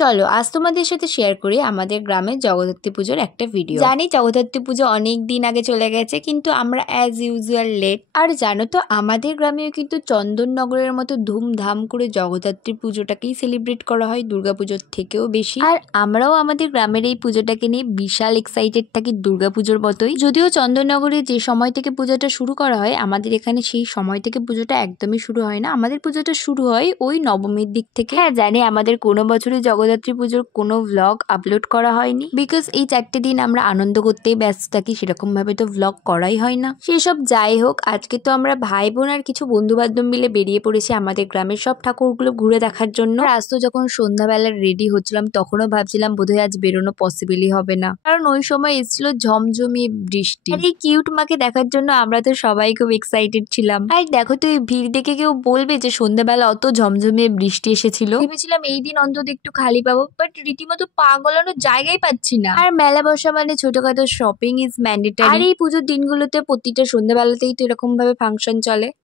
চলো আজ তোমাদের সাথে শেয়ার করি আমাদের গ্রামে জগদ্ধাত্রী পুজোর একটা ভিডিও। জানি জগদ্ধাত্রী পুজো অনেক দিন আগে চলে গেছে, কিন্তু আমরা অ্যাজ ইউজুয়াল লেট। আর জানো তো আমাদের গ্রামেও কিন্তু চন্দননগরের মতো ধুমধাম করে জগদ্ধাত্রী পুজোটাকেই সেলিব্রেট করা হয় দুর্গাপুজোর থেকেও বেশি। আর আমরাও আমাদের গ্রামের এই পুজোটাকে নিয়ে বিশাল এক্সাইটেড থাকি দুর্গাপুজোর মতোই। যদিও চন্দননগরে যে সময় থেকে পুজোটা শুরু করা হয়, আমাদের এখানে সেই সময় থেকে পুজোটা একদমই শুরু হয় না। আমাদের পুজোটা শুরু হয় ওই নবমীর দিক থেকে। হ্যাঁ জানি আমাদের কোনো বছরই জগদ্ধাত্রী পুজোর কোনো ভ্লগ আপলোড করা হয়নি, বিকজ এই 4টে দিন আমরা আনন্দ করতেই ব্যস্ত থাকি, সেরকম ভাবে তো ভ্লগ করাই হয় না। সেসব যাই হোক, আজকে তো আমরা ভাই বোন আর কিছু বন্ধু বান্ধব মিলে বেরিয়ে পড়েছি আমাদের গ্রামের সব ঠাকুরগুলো ঘুরে দেখার জন্য। আজ তো যখন সন্ধ্যাবেলা রেডি হচ্ছিলাম তখনও ভাবছিলাম বোধহয় আজ বেরোনো পসিবলই হবে না, কারণ ওই সময় এসেছিল ঝমঝমি বৃষ্টি। আর এই কিউট মাকে দেখার জন্য আমরা তো সবাই খুব এক্সাইটেড ছিলাম। আর দেখো তো এই ভিড় দেখে কেউ বলবে যে সন্ধ্যাবেলা অত ঝমঝমিয়ে বৃষ্টি এসেছিল। ভেবেছিলাম এই দিন অন্তত একটু খালি পাবো, বাট রীতিমতো পা গলানোর জায়গায় পাচ্ছি না। আর মেলা বসা মানে ছোটখাটো শপিং ইজ ম্যান্ডেটারি। আর এই পুজোর দিনগুলোতে প্রতিটা সন্ধ্যাবেলাতেই তো এরকম ভাবে ফাংশন চলে।